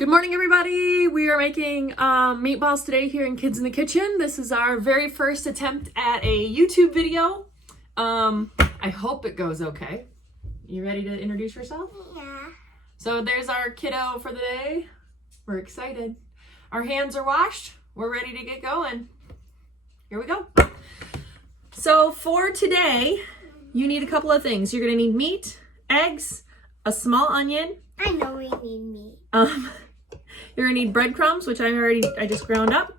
Good morning, everybody. We are making meatballs today here in Kids in the Kitchen. This is our very first attempt at a YouTube video. I hope it goes okay. You ready to introduce yourself? Yeah. So there's our kiddo for the day. We're excited. Our hands are washed. We're ready to get going. Here we go. So for today, you need a couple of things. You're gonna need meat, eggs, a small onion. I know we need meat. You're gonna need breadcrumbs, which I just ground up.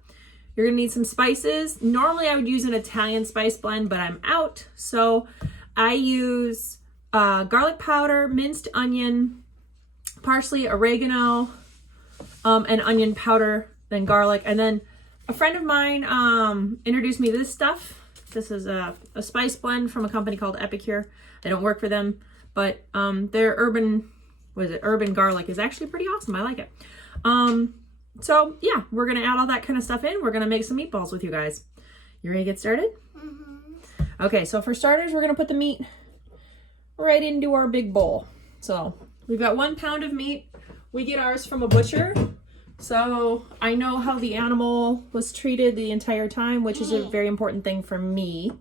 You're gonna need some spices. Normally I would use an Italian spice blend, but I'm out. So I use garlic powder, minced onion, parsley, oregano, and onion powder, then garlic. And then a friend of mine introduced me to this stuff. This is a spice blend from a company called Epicure. I don't work for them, but their urban garlic is actually pretty awesome. I like it. So yeah, we're gonna add all that kind of stuff in. We're gonna make some meatballs with you guys. You ready to get started? Mm-hmm. Okay, so for starters, we're gonna put the meat right into our big bowl. So we've got 1 pound of meat. We get ours from a butcher. So I know how the animal was treated the entire time, which is a very important thing for me.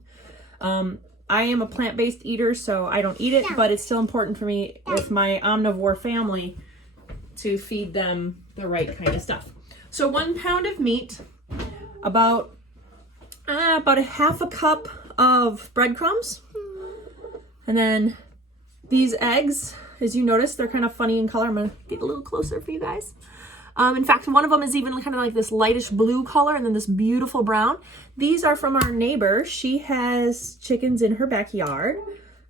I am a plant-based eater, so I don't eat it, but it's still important for me with my omnivore family to feed them the right kind of stuff. So 1 pound of meat, about a half a cup of breadcrumbs, and then these eggs, as you notice, they're kind of funny in color. I'm gonna get a little closer for you guys. In fact, one of them is even kind of like this lightish blue color and then this beautiful brown. These are from our neighbor. She has chickens in her backyard.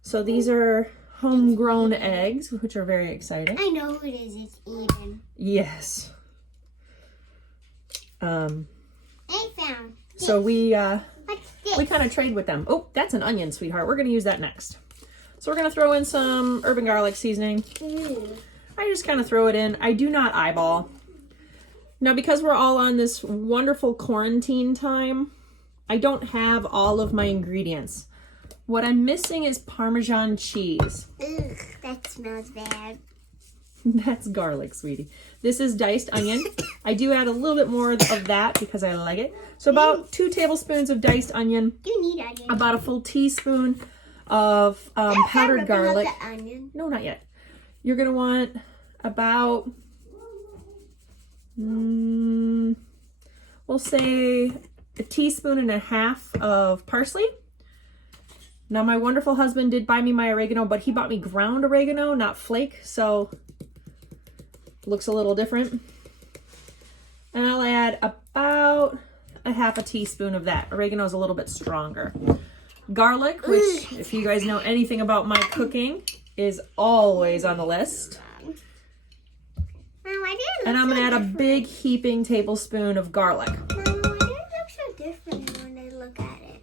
So these are homegrown eggs, which are very exciting. I know who it is. It's Eden. Yes. I found this. So we What's this? kind of trade with them. Oh, that's an onion, sweetheart. We're going to use that next. So we're going to throw in some urban garlic seasoning. I just kind of throw it in. I do not eyeball. Now, because we're all on this wonderful quarantine time, I don't have all of my ingredients. What I'm missing is Parmesan cheese. Ugh, that smells bad. That's garlic, sweetie. This is diced onion. I do add a little bit more of that because I like it. So about 2 tablespoons of diced onion. You need onion. About a full teaspoon of powdered garlic. The onion. No, not yet. You're going to want about, we'll say 1.5 teaspoons of parsley. Now, my wonderful husband did buy me my oregano, but he bought me ground oregano, not flake, so it looks a little different. And I'll add about 1/2 teaspoon of that. Oregano is a little bit stronger. Garlic, which, if you guys know anything about my cooking, is always on the list. And I'm gonna add a big heaping tablespoon of garlic. Mom, why does it look so different when I look at it?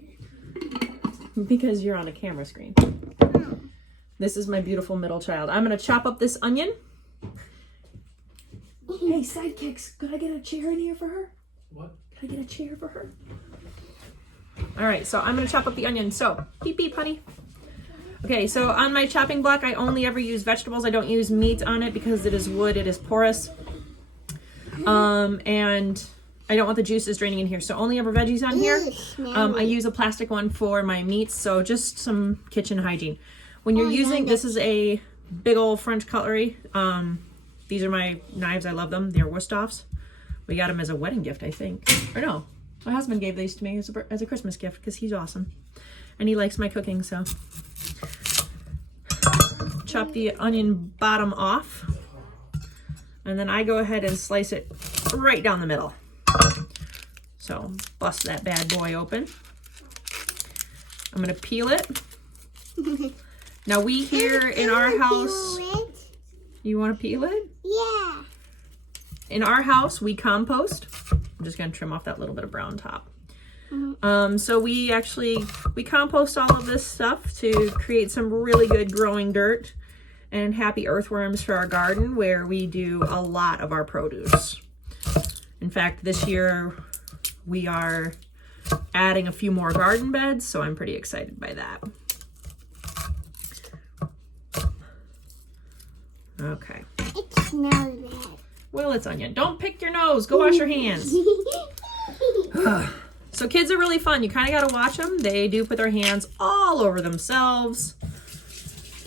Because you're on a camera screen. Oh. This is my beautiful middle child. I'm gonna chop up this onion. Hey, sidekicks, could I get a chair in here for her? What? Can I get a chair for her? All right, so I'm gonna chop up the onion. So, beep beep, honey. Okay, so on my chopping block, I only ever use vegetables. I don't use meat on it because it is wood, it is porous. And I don't want the juices draining in here, so only ever veggies on here. I use a plastic one for my meats, so just some kitchen hygiene. When you're using, this is a big old French cutlery. These are my knives, I love them. They're Wusthoffs. We got them as a wedding gift, I think. Or no, my husband gave these to me as a Christmas gift because he's awesome. And he likes my cooking, so. Chop the onion bottom off. And then I go ahead and slice it right down the middle. So bust that bad boy open. I'm gonna peel it. Now we here in our house, you wanna peel it? Yeah. In our house, we compost. I'm just gonna trim off that little bit of brown top. So we compost all of this stuff to create some really good growing dirt and happy earthworms for our garden, where we do a lot of our produce. In fact, this year we are adding a few more garden beds, so I'm pretty excited by that. Okay. It smells bad. Well, it's onion. Don't pick your nose. Go wash your hands. So kids are really fun. You kind of got to watch them. They do put their hands all over themselves,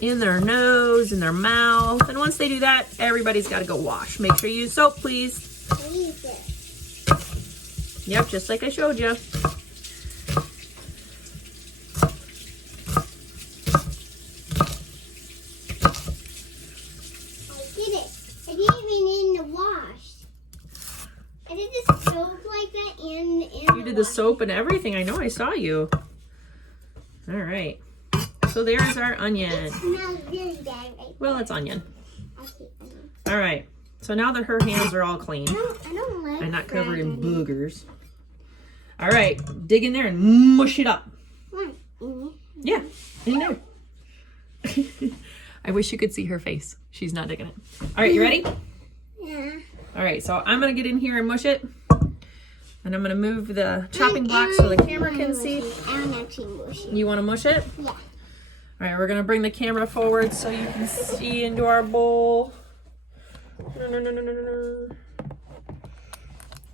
in their nose, in their mouth. And once they do that, everybody's got to go wash. Make sure you use soap, please. Yep, just like I showed you. You did the soap and everything. I know, I saw you. All right. So there's our onion. It smells really bad, right? Well, it's onion. Okay, onion. All right. So now that her hands are all clean I don't like and not covered in onion. boogers. All right. Dig in there and mush it up. Mm-hmm. Yeah, in there. I wish you could see her face. She's not digging it. All right, you ready? Yeah. All right, so I'm going to get in here and mush it. And I'm going to move the chopping block so the camera can see. I want to actually mush it. You want to mush it? Yeah. All right, we're going to bring the camera forward so you can see into our bowl.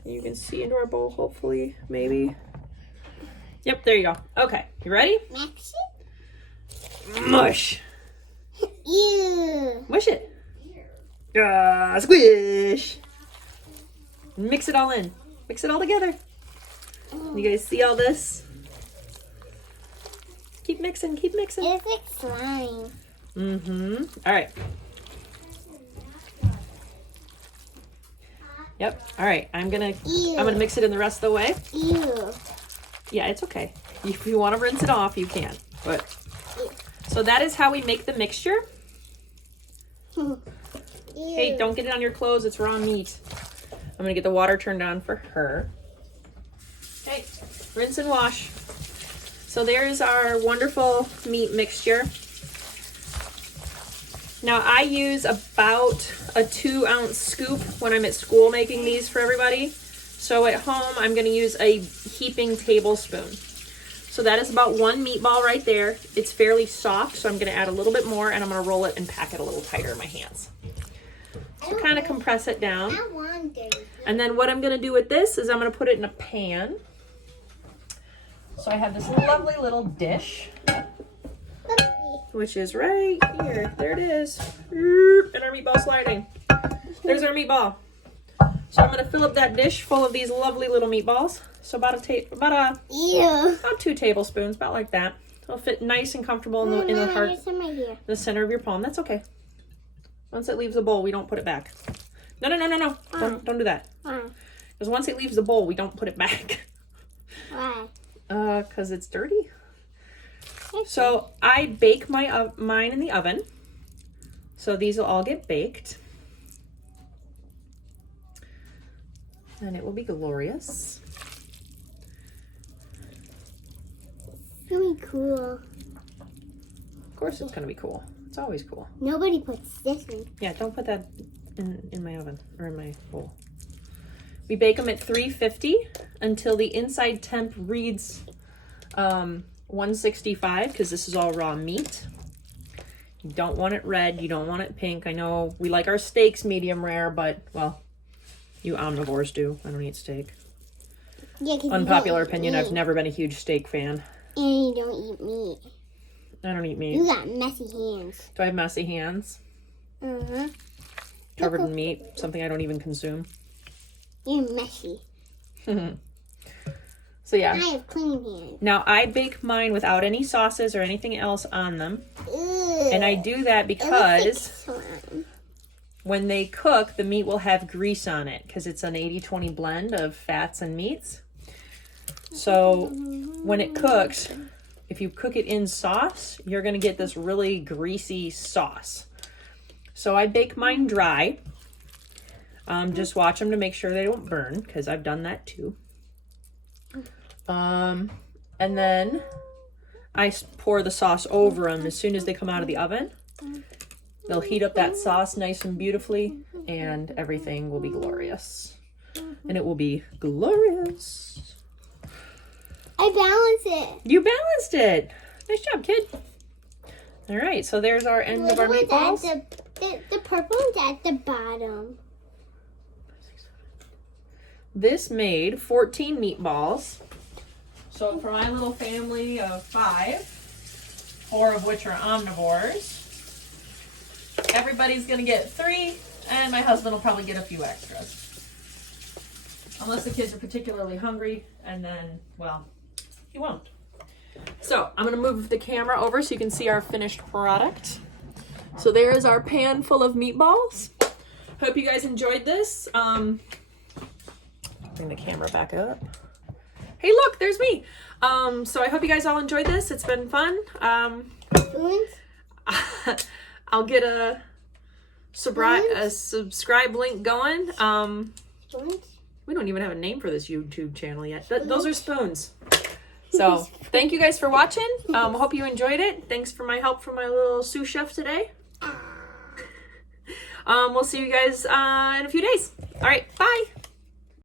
You can see into our bowl, hopefully, maybe. Yep, there you go. Okay, you ready? Mix it? Mush. Ew. Mush it. Squish. Mix it all in. Mix it all together. You guys see all this? Keep mixing, keep mixing. It's like slime. Mm-hmm. All right. Yep. All right. I'm gonna mix it in the rest of the way. Ew. Yeah, it's okay. If you want to rinse it off, you can. But so that is how we make the mixture. Hey, don't get it on your clothes. It's raw meat. I'm gonna get the water turned on for her. Okay, rinse and wash. So there's our wonderful meat mixture. Now I use about a 2-ounce scoop when I'm at school making these for everybody. So at home, I'm gonna use a heaping tablespoon. So that is about 1 meatball right there. It's fairly soft, so I'm gonna add a little bit more and I'm gonna roll it and pack it a little tighter in my hands. So kind of compress it down. I want it. And then what I'm gonna do with this is I'm gonna put it in a pan. So I have this lovely little dish, which is right here. There it is. And our meatball sliding. There's our meatball. So I'm gonna fill up that dish full of these lovely little meatballs. So about 2 tablespoons, about like that. It'll fit nice and comfortable in the heart, the center of your palm. That's okay. Once it leaves the bowl, we don't put it back. No. Don't do that. Why? Because once it leaves the bowl, we don't put it back. Why? Because it's dirty. So I bake mine in the oven. So these will all get baked. And it will be glorious. It's gonna be cool. Of course it's gonna be cool. It's always cool. Nobody puts this in. Yeah, don't put that in my oven or in my bowl. We bake them at 350 until the inside temp reads 165 because this is all raw meat. You don't want it red. You don't want it pink. I know we like our steaks medium rare, but, well, you omnivores do. I don't eat steak. Yeah, Unpopular opinion, I've never been a huge steak fan. And you don't eat meat. I don't eat meat. You got messy hands. Do I have messy hands? Uh-huh. Covered in meat, something I don't even consume. You're messy. So yeah. I have clean hands. Now I bake mine without any sauces or anything else on them. Ew. And I do that because when they cook, the meat will have grease on it because it's an 80-20 blend of fats and meats. So when it cooks, if you cook it in sauce, you're going to get this really greasy sauce. So I bake mine dry. Just watch them to make sure they don't burn because I've done that too. And then I pour the sauce over them as soon as they come out of the oven. They'll heat up that sauce nice and beautifully and everything will be glorious. And it will be glorious. I balanced it. You balanced it. Nice job, kid. All right, so there's our end of our meatballs. The purple one's at the bottom. this made 14 meatballs. So for my little family of 5, 4 of which are omnivores, everybody's gonna get 3, and my husband will probably get a few extras. Unless the kids are particularly hungry, and then, well, he won't. So I'm gonna move the camera over so you can see our finished product. So there's our pan full of meatballs. Hope you guys enjoyed this. Bring the camera back up. Hey, look, there's me. So I hope you guys all enjoyed this. It's been fun. I'll get a subscribe link going. We don't even have a name for this YouTube channel yet. Those are spoons. So thank you guys for watching. Hope you enjoyed it. Thanks for my help from my little sous chef today. We'll see you guys in a few days. All right, bye.